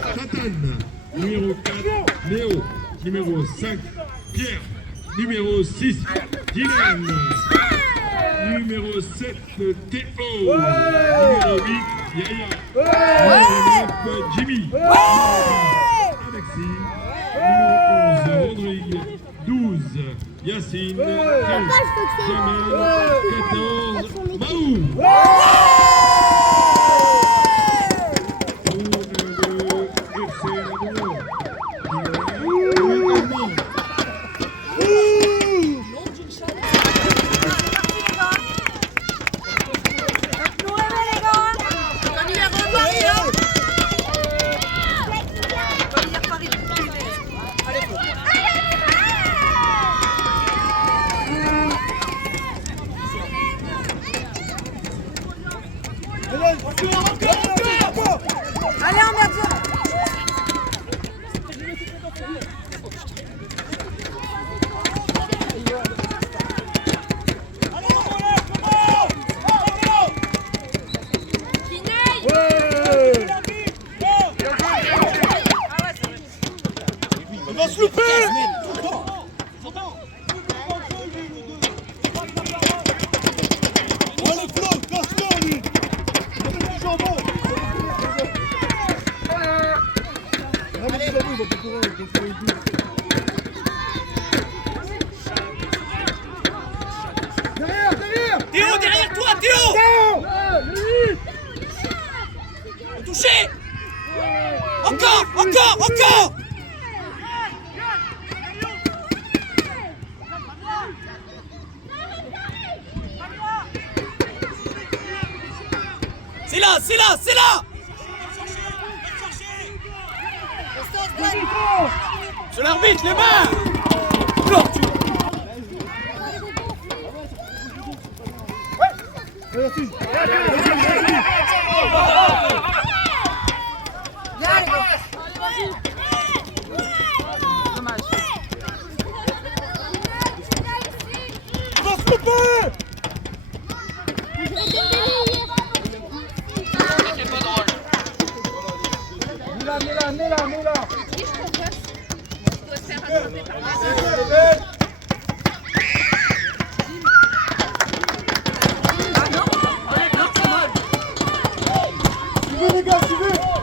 Tatane, numéro 4, Léo, numéro 5, Pierre, numéro 6, Dylan, numéro 7, Théo, numéro 8, Yaya, numéro 9, Jimmy, Alexis, numéro 11, Rodrigue, 12, Yacine, 13, Jamel, 14, Maou. Allez, on va dire. Il va se louper. Théo, derrière toi, Théo! Touché! Encore, encore, encore! C'est là, c'est là, c'est là! Sur l'arbitre, les mains! Non, tu...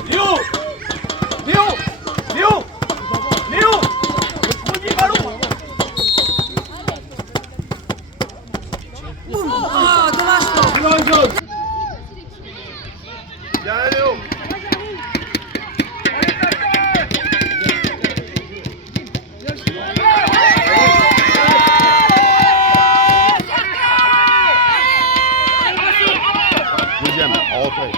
Léo! Léo! Léo! Léo! Le premier ballon! Oh, dommage. Bien, Léo. Deuxième, en retrait.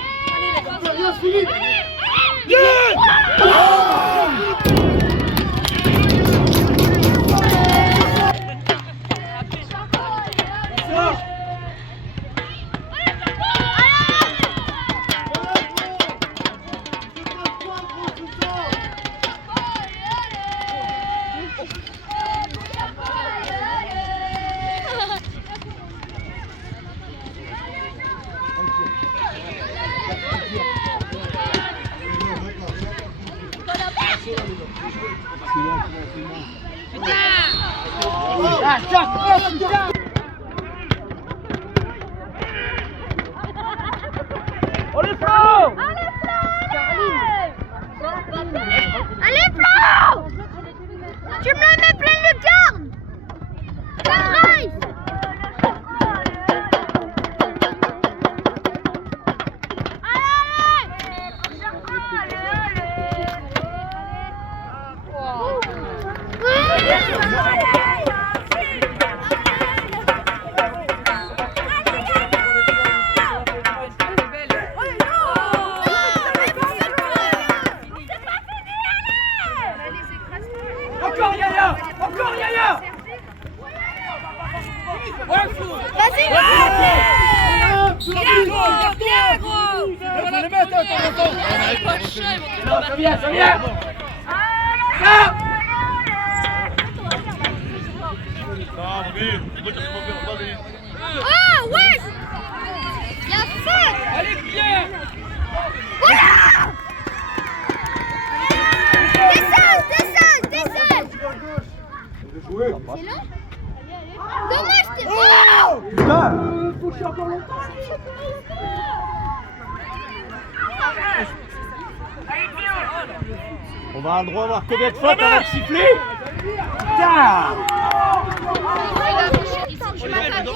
Allez Flo! Tu me le mets plein le garde! Ça vient, ça vient. Ça. Oh, ouais! Bien fait! Allez, Pierre. Voilà! Descends! C'est long? Dommage, t'es... Oh! Putain. Faut chier encore longtemps. On va avoir le droit d'avoir combien de fautes avec siffler? Putain. Je m'attends.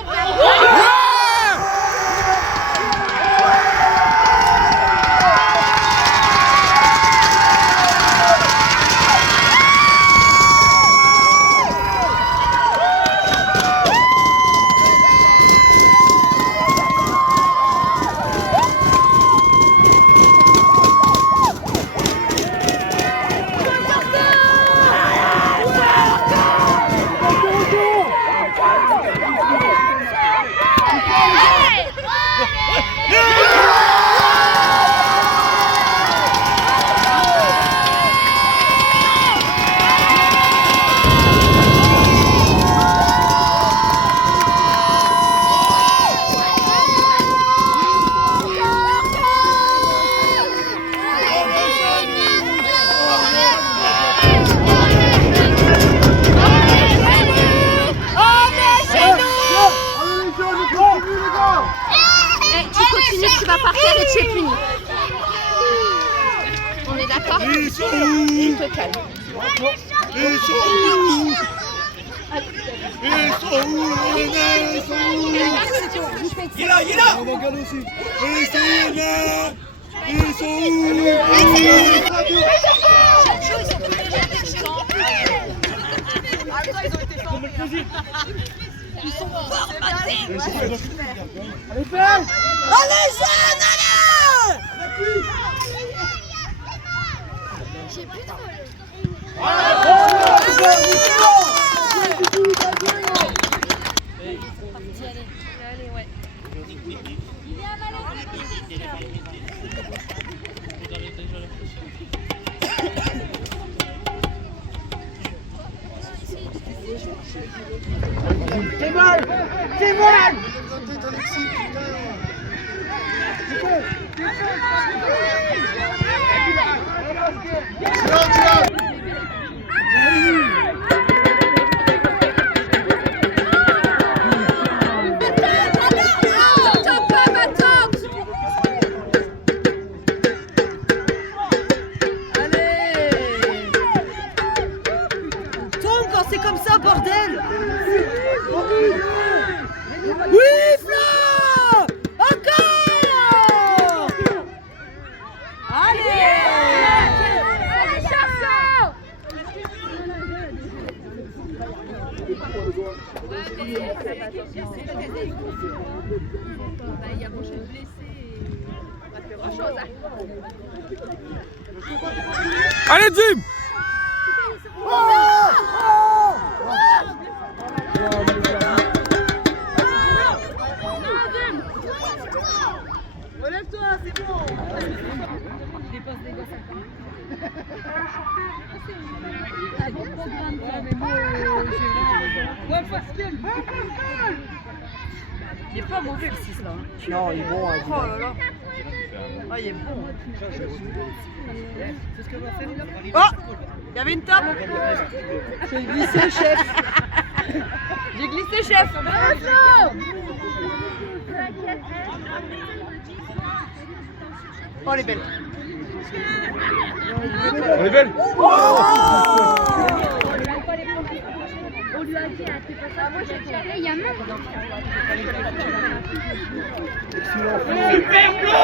Tu vas partir et tu es puni. On est d'accord? Tu te calmes. Il est là, il est là. Ils sont formatés. Allez, fais. Allez, jeune, allez. J'ai plus de Allez, ouais. C'est mal. C'est mal. C'est comme ça, bordel! Oui, Flo! Encore! Allez! Allez, Charcot! Il y a beaucoup de blessés et on va faire autre chose. Allez, Jim. Relève-toi, c'est bon! Il est pas mauvais le 6 là. Non, il est bon. Oh là là. Ah, il est bon. Oh! Il y avait une table. J'ai glissé, chef. J'ai glissé, chef. Oh, elle est belle. Elle est belle. On lui a dit, c'est pas ça. Moi, j'ai dit, il y a même. Super Flo.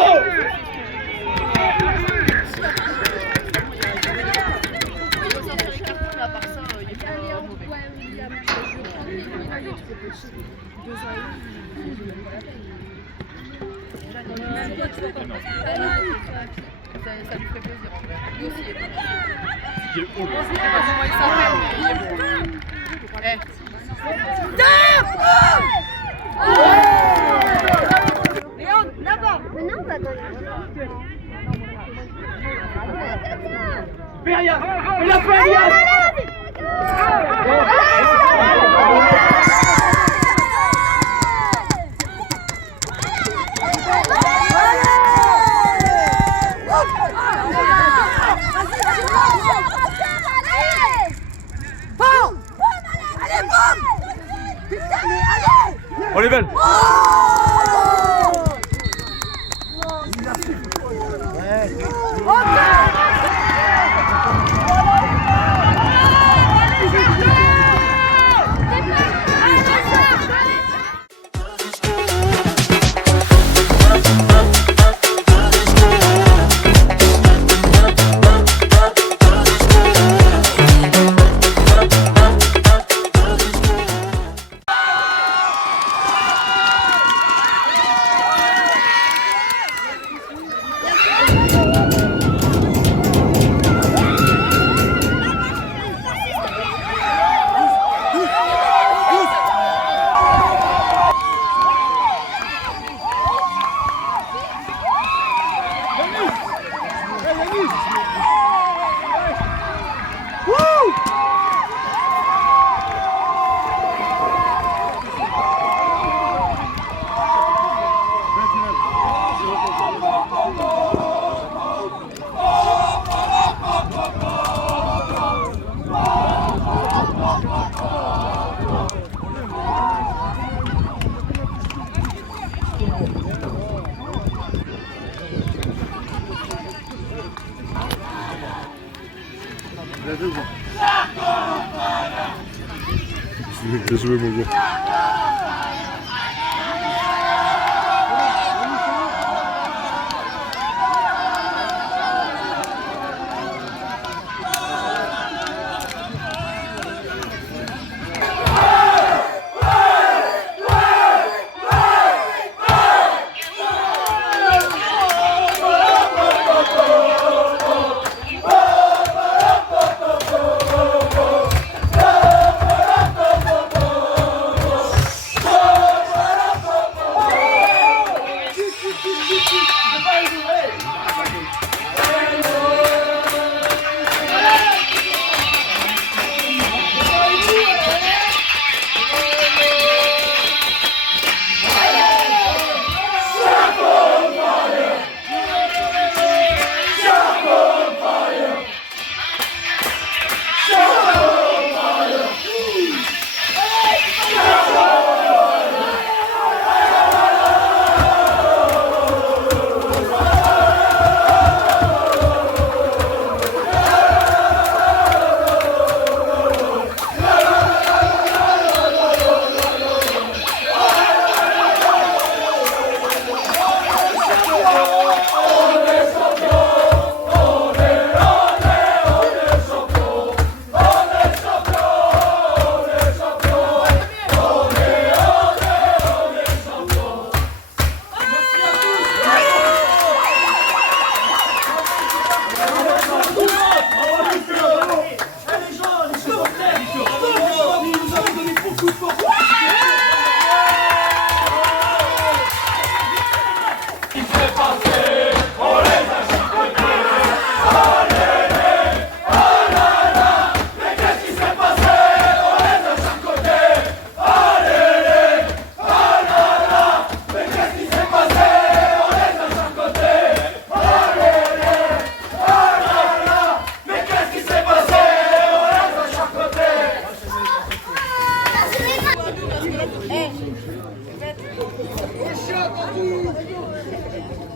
Ça lui ferait plaisir. Lui aussi, il est bon. Qui est haut. Je sais pas comment il s'appelle, mais il est bon. Léon, là-bas. Maintenant, on va dans les... Fais rien. Il a fait rien. On les belle. Bien joué, mon gars.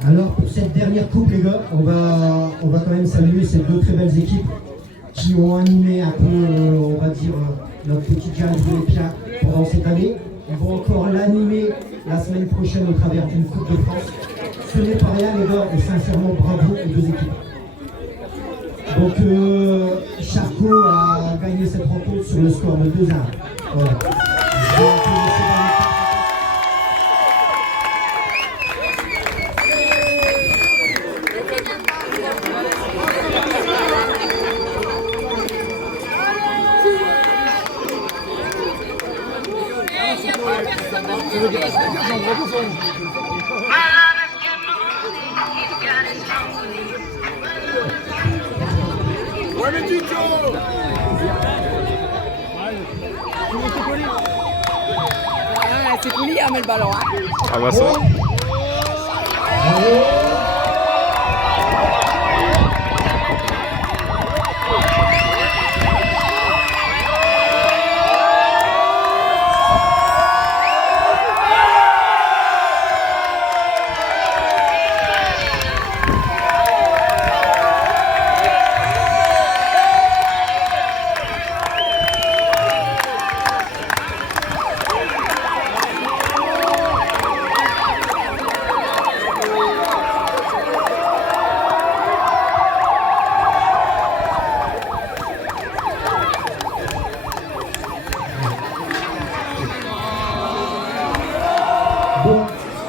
Alors pour cette dernière coupe les gars, on va quand même saluer ces deux très belles équipes qui ont animé un peu, on va dire, notre petite Jazz de l'Épia pendant cette année. Ils vont encore l'animer la semaine prochaine au travers d'une Coupe de France. Ce n'est pas rien les gars, et sincèrement bravo aux deux équipes. Donc Charcot a gagné cette rencontre sur le score de 2-1. Voilà. Ah, c'est poli, hein, mais le ballon. Hein. Ah bah ça. Bon,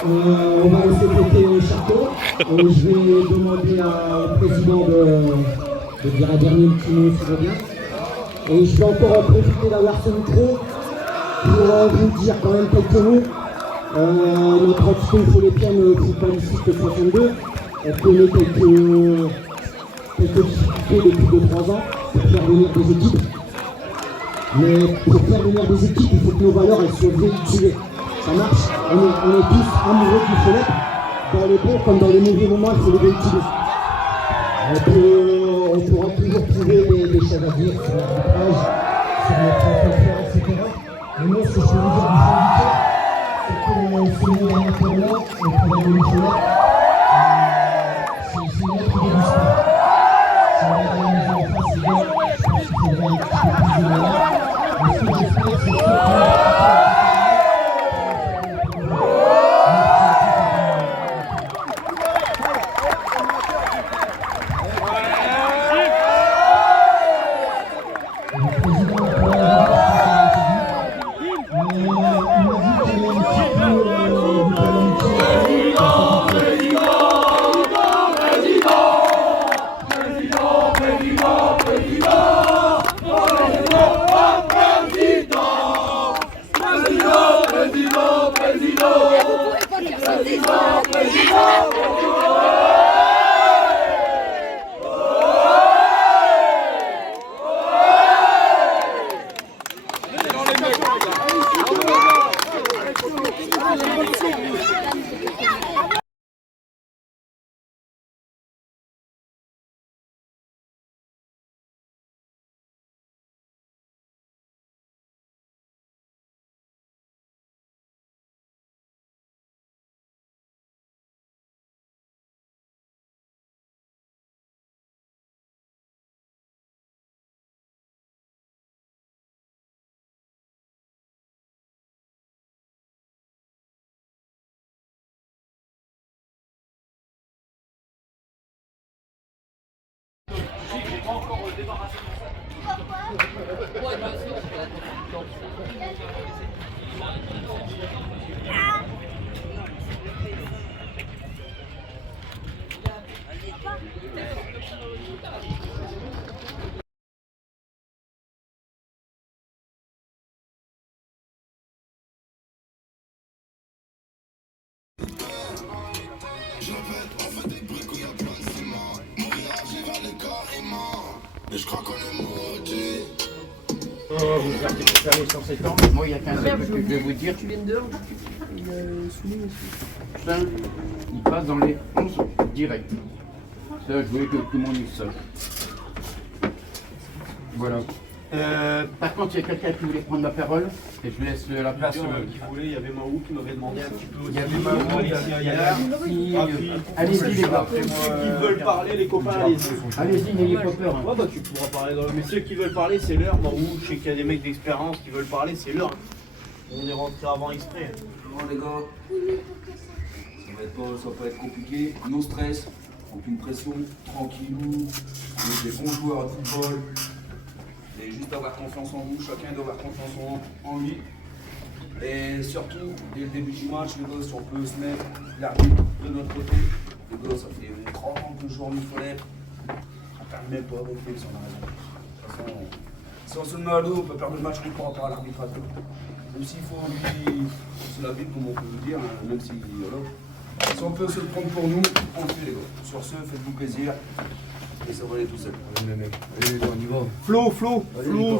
on va laisser péter le château. Je vais demander au président de dire un dernier petit mot s'il veut bien. Et je vais encore en profiter d'avoir ce micro pour vous dire quand même quelques mots. Notre entité Follepienne Footballistique 62, on connaît quelques difficultés depuis 2-3 ans pour faire venir des équipes. Mais pour faire venir des équipes, il faut que nos valeurs elles soient véhiculées. Ça marche, on est tous amoureux du Follet. Dans les bons comme dans les mauvais moments, il faut les véhiculer. On pourra toujours trouver des choses à dire sur l'arbitrage, sur notre folklore, etc. Mais moi, ce que je veux dire du syndicat, c'est que ce dernier tournoi, et pour la demi-finale, c'est une autre idée du sport. Si on regarde les gens en face, je pense qu'il faudrait un petit peu plus de moyens. Mais ce que j'espère, c'est que Je crois qu'on est maudit. Vous faire sur ces temps. Moi, il y a qu'un seul truc que je vais vous dire. Tu viens de dehors, il soumis aussi. Ça, il passe dans les 11 directs. Ça, je voulais que tout le monde y sache. Voilà. Par contre, il y a quelqu'un qui voulait prendre la parole et je laisse la place. Qui voulait, il y avait Mahou qui m'avait demandé un petit peu. Il y avait Mahou, il y a allez-y les gars. Ceux qui veulent parler, les copains, allez-y. Allez-y, n'ayez pas peur. Ouais, bah tu pourras parler dans le. Mais ceux qui veulent parler, c'est l'heure. Mahou, je sais qu'il y a des mecs d'expérience qui veulent parler, c'est l'heure. On est rentré avant exprès. Bon les gars, ça va pas être compliqué, no stress, aucune pression, tranquillou, on est des bons joueurs de football. Vous allez juste avoir confiance en vous, chacun doit avoir confiance en lui. Et surtout, dès le début du match, les gars, si on peut se mettre l'arbitre de notre côté, les gars, ça fait 30 ans que je joue en Follet, on perd même pas avec lui si on a raison. De toute façon, si on se met à dos, on peut perdre le match par rapport à l'arbitrage. Même s'il faut lui se la bite, comme on peut le dire, hein, même si voilà. Si on peut se le prendre pour nous, on le fait les gars. Sur ce, faites-vous plaisir. Et ça va aller tout seul. Allez les mecs, allez les gars, on y va.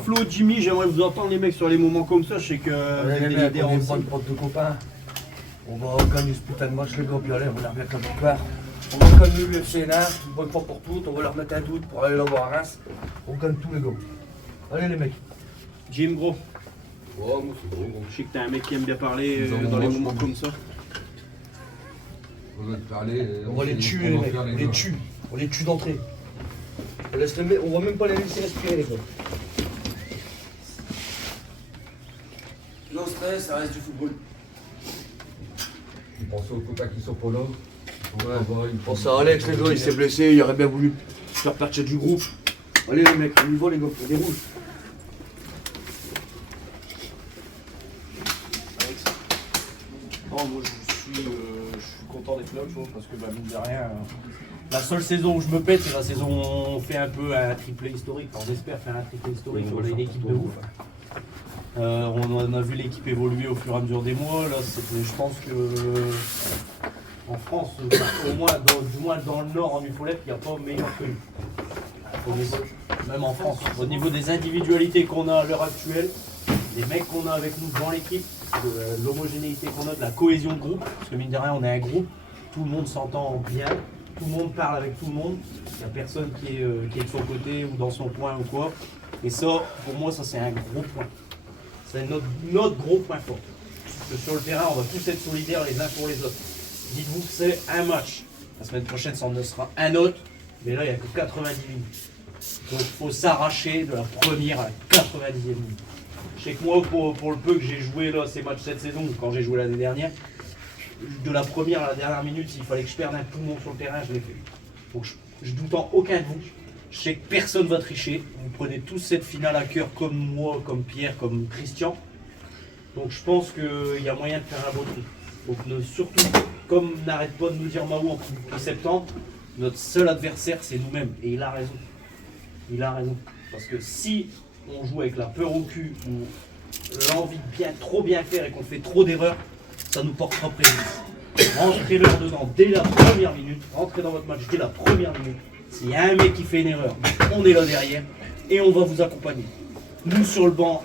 Flo, Jimmy, j'aimerais vous entendre les mecs sur les moments comme ça. Je sais que vous Allez êtes les des mecs, leaders on est aussi. pas de potes de copains. On va gagner ce putain de match les gars, puis allez, on va leur mettre la victoire. On va gagner l'UFC Hénin, une bonne fois pour toutes, on va leur mettre un doute pour aller là-bas à Reims. On gagne tous les gars. Allez les mecs. Jim, gros, Ouais, moi c'est gros. je sais que t'es un mec qui aime bien parler Nous avons dans les moche, moments moi. comme ça. On va te parler. On va les tuer, les mecs. On les tue. On les tue d'entrée. On va même pas les laisser respirer, les gars. No stress, ça reste du football. Vous pensez aux copains qui sont pas là. Pense à Alex, les gars, il s'est blessé, il aurait bien voulu faire partie du groupe. Allez, les mecs, on y va, les gars, on déroule. Non, moi je suis content d'être là, tu vois, parce que mine de rien, la seule saison où je me pète, c'est la saison où on fait un peu un triplé historique. Enfin, on espère faire un triplé historique, on a une équipe de ouf. On a vu l'équipe évoluer au fur et à mesure des mois. Là, je pense que en France, au moins, du moins dans le Nord, en Ufolep, il n'y a pas meilleur que nous. Même en France, au niveau des individualités qu'on a à l'heure actuelle, les mecs qu'on a avec nous dans l'équipe, de l'homogénéité qu'on a, de la cohésion de groupe, parce que mine de rien on est un groupe, tout le monde s'entend bien, tout le monde parle avec tout le monde, il n'y a personne qui est de son côté ou dans son coin ou quoi, et ça, pour moi, ça c'est un gros point, c'est notre gros point fort, parce que sur le terrain on va tous être solidaires les uns pour les autres. Dites-vous que c'est un match, la semaine prochaine ça en sera un autre, mais là il n'y a que 90 minutes, donc il faut s'arracher de la première à la 90e minute. Je sais que moi, pour le peu que j'ai joué là, ces matchs cette saison, quand j'ai joué l'année dernière, de la première à la dernière minute, s'il fallait que je perde un poumon sur le terrain, je l'ai fait. Donc je doute en aucun de vous. Je sais que personne ne va tricher. Vous prenez tous cette finale à cœur comme moi, comme Pierre, comme Christian. Donc je pense qu'il y a moyen de faire un beau truc. Donc surtout, comme n'arrête pas de nous dire Mahou en septembre, notre seul adversaire c'est nous-mêmes. Et il a raison. Il a raison. Parce que si on joue avec la peur au cul ou l'envie de trop bien faire et qu'on fait trop d'erreurs, ça nous portera préjudice. Rentrez-leur dedans dès la première minute, rentrez dans votre match dès la première minute. S'il y a un mec qui fait une erreur, on est là derrière et on va vous accompagner. Nous sur le banc,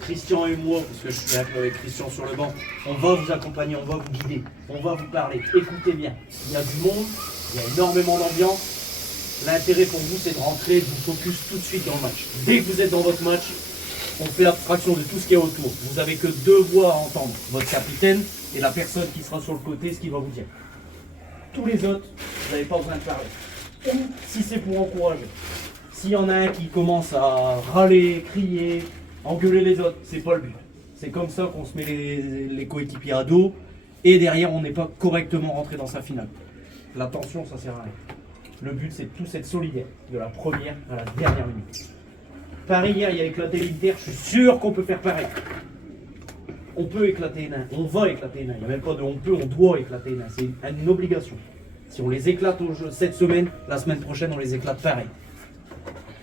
Christian et moi, parce que je suis un peu avec Christian sur le banc, on va vous accompagner, on va vous guider, on va vous parler. Écoutez bien, il y a du monde, il y a énormément d'ambiance. L'intérêt pour vous, c'est de rentrer, de vous focus tout de suite dans le match. Dès que vous êtes dans votre match, on fait abstraction de tout ce qui est autour. Vous n'avez que deux voix à entendre. Votre capitaine et la personne qui sera sur le côté, ce qu'il va vous dire. Tous les autres, vous n'avez pas besoin de parler. Ou si c'est pour encourager. S'il y en a un qui commence à râler, crier, engueuler les autres, c'est pas le but. C'est comme ça qu'on se met les coéquipiers à dos. Et derrière, on n'est pas correctement rentré dans sa finale. La tension, ça sert à rien. Le but, c'est de tous être solidaires, de la première à la dernière minute. Paris, hier, il y a éclaté l'Inter, je suis sûr qu'on peut faire pareil. On peut éclater Hénin, on va éclater Hénin. Il n'y a même pas de on peut, on doit éclater Hénin. C'est une obligation. Si on les éclate au jeu cette semaine, la semaine prochaine, on les éclate pareil.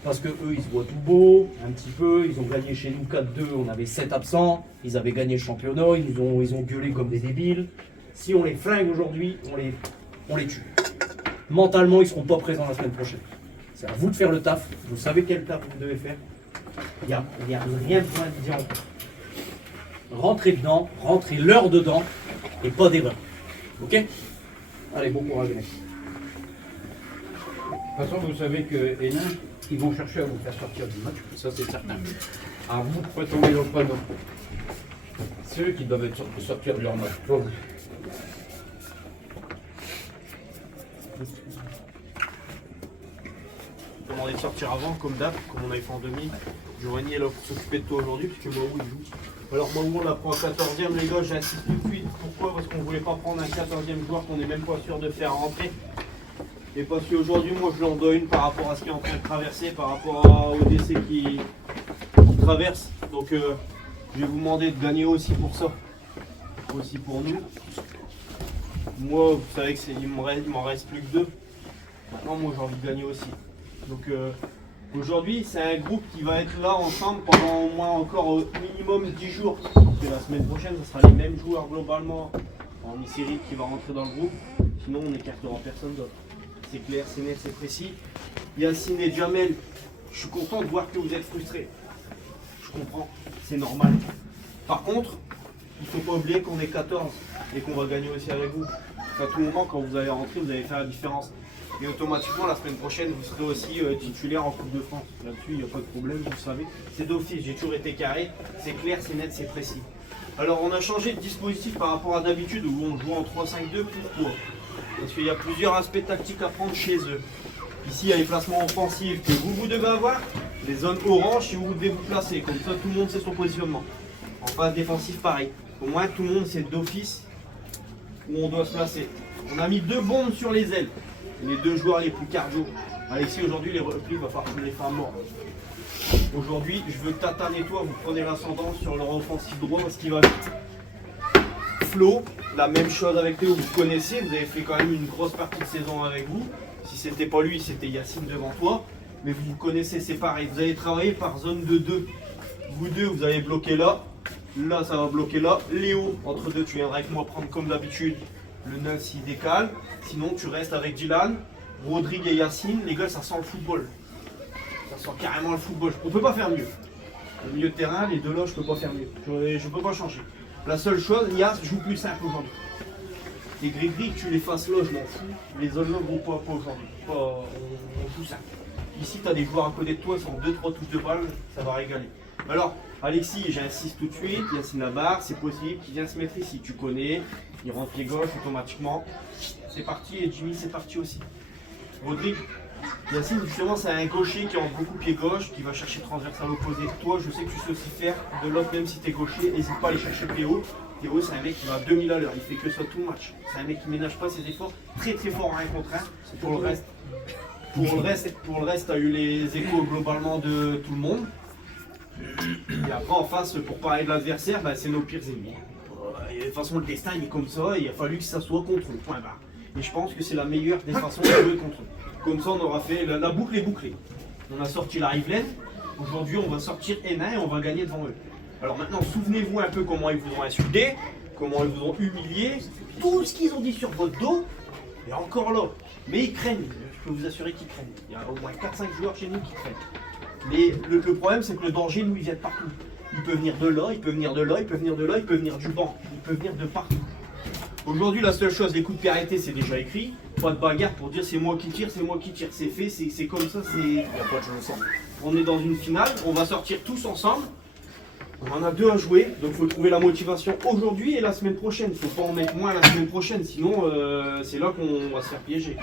Parce que eux, ils se voient tout beau, un petit peu. Ils ont gagné chez nous 4-2, on avait 7 absents. Ils avaient gagné le championnat, ils ont gueulé comme des débiles. Si on les flingue aujourd'hui, on les tue. Mentalement, ils ne seront pas présents la semaine prochaine. C'est à vous de faire le taf. Vous savez quel taf vous devez faire. Il n'y a rien besoin de dire. Rentrez dedans, rentrez-leur dedans et pas d'erreur. Ok? Allez, bon courage, les mecs. De toute façon, vous savez que Hénin, ils vont chercher à vous faire sortir du match, ça c'est certain. À vous de pas tomber dans le panneau. C'est eux qui doivent sortir de leur match, pas vous. Demandé de sortir avant, comme d'hab, comme on avait fait en demi. Giovanni est là pour s'occuper de toi aujourd'hui, puisque Mahou il joue. Alors Mahou on l'a pris en 14e, les gars, j'insiste tout de suite. Pourquoi? Parce qu'on voulait pas prendre un 14e joueur qu'on n'est même pas sûr de faire rentrer. Et parce qu'aujourd'hui, moi je lui en dois une par rapport à ce qui est en train de traverser, par rapport au décès qui traverse. Donc je vais vous demander de gagner aussi pour ça. Aussi pour nous. Moi, vous savez qu'il m'en reste plus que 2. Maintenant, moi j'ai envie de gagner aussi. Donc aujourd'hui, c'est un groupe qui va être là ensemble pendant au moins encore au minimum 10 jours. Parce que la semaine prochaine, ce sera les mêmes joueurs globalement en mi-série qui va rentrer dans le groupe. Sinon, on n'écartera personne d'autre. C'est clair, c'est net, c'est précis. Yacine et Jamel, je suis content de voir que vous êtes frustrés. Je comprends, c'est normal. Par contre, il ne faut pas oublier qu'on est 14 et qu'on va gagner aussi avec vous. À tout moment, quand vous allez rentrer, vous allez faire la différence. Et automatiquement, la semaine prochaine, vous serez aussi titulaire en Coupe de France. Là-dessus, il n'y a pas de problème, vous le savez. C'est d'office, j'ai toujours été carré. C'est clair, c'est net, c'est précis. Alors, on a changé de dispositif par rapport à d'habitude où on joue en 3-5-2. Pourquoi? Parce qu'il y a plusieurs aspects tactiques à prendre chez eux. Ici, il y a les placements offensifs que vous devez avoir. Les zones orange, si vous devez vous placer. Comme ça, tout le monde sait son positionnement. En phase défensive, pareil. Au moins, tout le monde sait d'office où on doit se placer. On a mis 2 bombes sur les ailes. Les 2 joueurs les plus cardio. Alexis, aujourd'hui, les replis, il va falloir les faire mort. Aujourd'hui, je veux que Tata et toi, vous prenez l'ascendant sur leur offensive droit parce qu'il va vite. Flo, la même chose avec Théo, vous connaissez, vous avez fait quand même une grosse partie de saison avec vous. Si c'était pas lui, c'était Yacine devant toi. Mais vous vous connaissez, c'est pareil. Vous allez travailler par zone de 2. Vous deux, vous allez bloquer là. Là, ça va bloquer là. Léo, entre deux, tu viendras avec moi prendre comme d'habitude le 9 s'il décale. Sinon, tu restes avec Dylan, Rodrigue et Yacine. Les gars, ça sent le football. Ça sent carrément le football. On peut pas faire mieux. Au milieu de terrain, les 2 là, je peux pas faire mieux. Je peux pas changer. La seule chose, Yas joue plus simple aujourd'hui. Les gris-gris, que tu les fasses là, je m'en fous. Les autres là vont pas aujourd'hui. On joue simple. Ici, tu as des joueurs à côté de toi, sans 2-3 touches de balle, ça va régaler. Alors, Alexis, j'insiste tout de suite, Yacine Labarre, c'est possible qu'il vienne se mettre ici. Tu connais, il rentre pied gauche automatiquement. C'est parti, et Jimmy, c'est parti aussi. Rodrigue, Yacine, justement, c'est un gaucher qui rentre beaucoup pied gauche, qui va chercher transversal opposé. Toi, je sais que tu sais aussi faire de l'autre, même si tu es gaucher, n'hésite pas à aller chercher Théo. Théo, c'est un mec qui va à 2000 à l'heure, il fait que ça tout le match. C'est un mec qui ne ménage pas ses efforts, très très fort en 1 contre 1. Pour le reste, tu as eu les échos globalement de tout le monde. Et après, en face, pour parler de l'adversaire, bah, c'est nos pires ennemis. De toute façon, le destin il est comme ça, et il a fallu que ça soit contre eux. Point barre. Et je pense que c'est la meilleure des façons de jouer contre eux. Comme ça, on aura fait la boucle est bouclée. On a sorti la Rivelaine. Aujourd'hui, on va sortir Hénin et on va gagner devant eux. Alors maintenant, souvenez-vous un peu comment ils vous ont insulté, comment ils vous ont humilié, tout ce qu'ils ont dit sur votre dos, et encore là. Mais ils craignent, je peux vous assurer qu'ils craignent. Il y a au moins 4-5 joueurs chez nous qui craignent. Mais le problème, c'est que le danger, nous, il vient de partout. Il peut venir de là, il peut venir de là, il peut venir de là, il peut venir du banc, il peut venir de partout. Aujourd'hui, la seule chose, les coups de pied arrêtés, c'est déjà écrit. Pas de bagarre pour dire c'est moi qui tire, c'est moi qui tire. C'est fait, c'est comme ça, c'est. Il n'y a pas de jeu ensemble. On est dans une finale, on va sortir tous ensemble. On en a 2 à jouer, donc il faut trouver la motivation aujourd'hui et la semaine prochaine. Il ne faut pas en mettre moins la semaine prochaine, sinon c'est là qu'on va se faire piéger.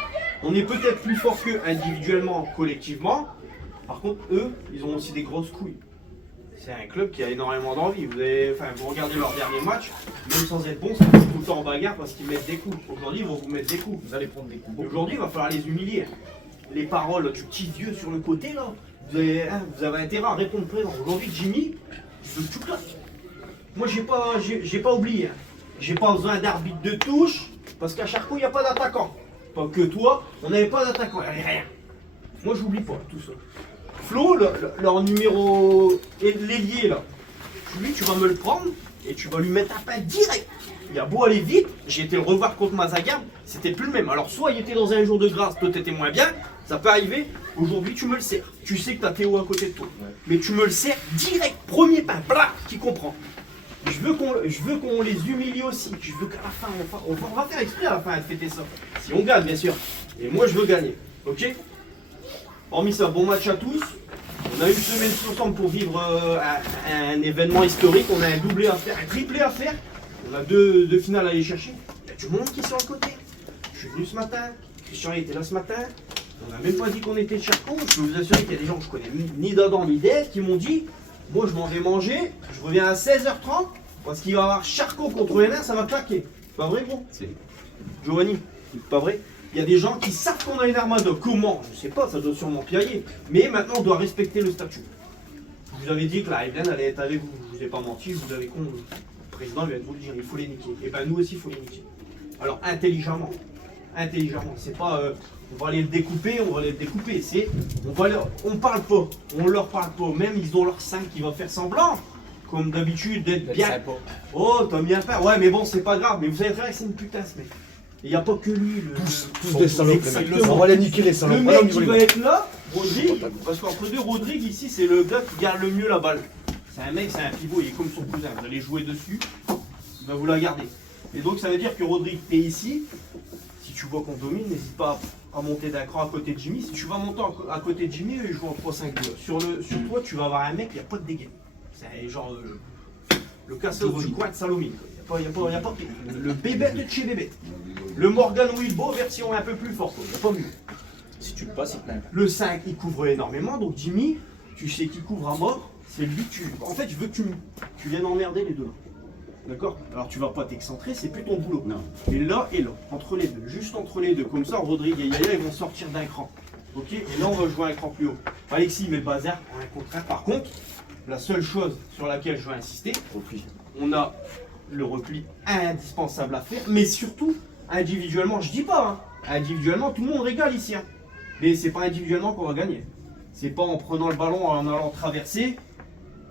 On est peut-être plus fort qu'eux individuellement, collectivement. Par contre, eux, ils ont aussi des grosses couilles. C'est un club qui a énormément d'envie. Vous regardez leur dernier match, même sans être bon, ça fait tout le temps en bagarre parce qu'ils mettent des coups. Aujourd'hui, ils vont vous mettre des coups. Vous allez prendre des coups. Aujourd'hui, il va falloir les humilier. Les paroles du petit vieux sur le côté, là, vous avez intérêt à répondre présent. Aujourd'hui, Jimmy, je veux que tu claques. Moi, j'ai pas oublié. J'ai pas besoin d'arbitre de touche parce qu'à Charcot, il n'y a pas d'attaquant. Pas que toi, on n'avait pas d'attaquant. Il n'y avait rien. Moi, j'oublie pas tout ça. Flo, leur numéro l'ailier là, lui tu vas me le prendre et tu vas lui mettre un pain direct. Il a beau aller vite, j'ai été le revoir contre Mazaga, c'était plus le même. Alors soit il était dans un jour de grâce, toi t'étais moins bien, ça peut arriver. Aujourd'hui tu me le sers. Tu sais que t'as Théo à côté de toi, mais tu me le sers direct, premier pain, blah, qui comprend. Je veux qu'on les humilie aussi. Je veux qu'à la fin, on va faire exprès à la fin de fêter ça. Si on gagne bien sûr. Et moi je veux gagner, ok? Hormis ça, bon match à tous. On a une semaine ensemble pour vivre un événement historique. On a un doublé à faire, un triplé à faire. On a deux finales à aller chercher. Il y a du monde qui sont à côté. Je suis venu ce matin. Christian était là ce matin. On n'a même pas dit qu'on était de Charcot. Je peux vous assurer qu'il y a des gens que je connais ni d'Adam ni d'Ève qui m'ont dit moi je m'en vais manger. Je reviens à 16h30 parce qu'il va y avoir Charcot contre Hénin, ça va claquer. C'est pas vrai, gros? Giovanni, c'est pas vrai? Il y a des gens qui savent qu'on a une armada. Comment? Je sais pas, ça doit sûrement piailler. Mais maintenant, on doit respecter le statut. Je vous avais dit que la Rivelaine allait être avec vous. Je vous ai pas menti, je vous avais con. Le président lui a vous le dire, il faut les niquer. Et ben nous aussi, il faut les niquer. Alors, intelligemment. Intelligemment. C'est pas, on va aller le découper, on va les découper. C'est, on parle pas. On leur parle pas. Même, ils ont leur 5 qui va faire semblant. Comme d'habitude, d'être bien. Oh, t'as mis un pain. Ouais, mais bon, c'est pas grave. Mais vous savez très bien que c'est une putain, ce mec. il n'y a pas que lui. Tous des salopes, les mecs. Exactement. On va les niquer, les salopes. Le Allez, on mec y qui va, va les être là, Rodrigue, parce qu'entre deux, Rodrigue ici, c'est le gars qui garde le mieux la balle. C'est un mec, c'est un pivot, il est comme son cousin. Vous allez jouer dessus, il va vous la garder. Et donc ça veut dire que Rodrigue, t'es ici. Si tu vois qu'on domine, n'hésite pas à monter d'un cran à côté de Jimmy. Si tu vas monter à côté de Jimmy, il joue en 3-5-2. Sur toi, tu vas avoir un mec, il n'y a pas de dégâts. C'est genre le casseur du coin de Salomine. Il n'y a pas pire. Le bébé de chez bébé. Le Morgan Wilbo version un peu plus forte. Il n'y a pas mieux. Si tu le passes, il te plaint. Le 5, il couvre énormément. Donc Jimmy, tu sais qu'il couvre à mort. C'est lui que tu... En fait, je veux que tu viennes emmerder les deux là. D'accord? Alors tu vas pas t'excentrer, c'est plus ton boulot. Non. Et là, entre les deux. Juste entre les deux. Comme ça, Rodrigue et Yaya, ils vont sortir d'un cran. Ok? Et là, on va jouer un cran plus haut. Alexis met le bazar en un contre un. Par contre, la seule chose sur laquelle je veux insister, on a le repli indispensable à faire, mais surtout, individuellement, je dis pas, hein, individuellement, tout le monde régale ici. Hein. Mais c'est pas individuellement qu'on va gagner. C'est pas en prenant le ballon, en allant traverser,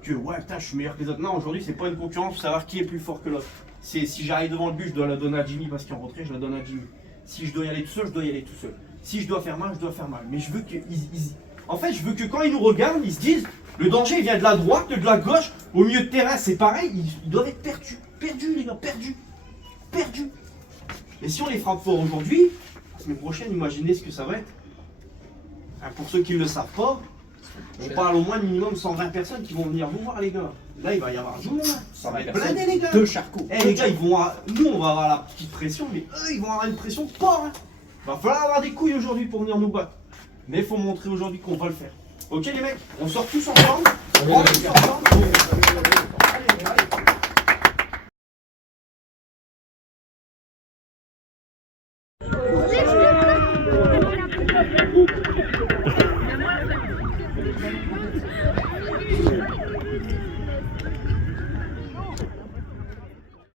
que ouais, putain, je suis meilleur que les autres. Non, aujourd'hui, c'est pas une concurrence pour savoir qui est plus fort que l'autre. C'est si j'arrive devant le but, je dois la donner à Jimmy parce qu'il est en retrait, je la donne à Jimmy. Si je dois y aller tout seul, je dois y aller tout seul. Si je dois faire mal, je dois faire mal. Mais je veux que. En fait, je veux que quand ils nous regardent, ils se disent le danger il vient de la droite, de la gauche, au milieu de terrain, c'est pareil, ils doivent être perdus. Perdus, les gars, perdus. Perdus. Et si on les frappe fort aujourd'hui, la semaine prochaine, imaginez ce que ça va être. Hein, pour ceux qui ne le savent pas, on parle au moins minimum 120 personnes qui vont venir vous voir, les gars. Là, il va y avoir du monde. Ça va être blindé, les gars. Deux charcots. Eh, les gars, ils vont nous, on va avoir la petite pression, mais eux, ils vont avoir une pression de porc. Hein. Va falloir avoir des couilles aujourd'hui pour venir nous battre. Mais il faut montrer aujourd'hui qu'on va le faire. Ok, les mecs, on sort tous ensemble. On rentre tous ensemble. Allez, allez.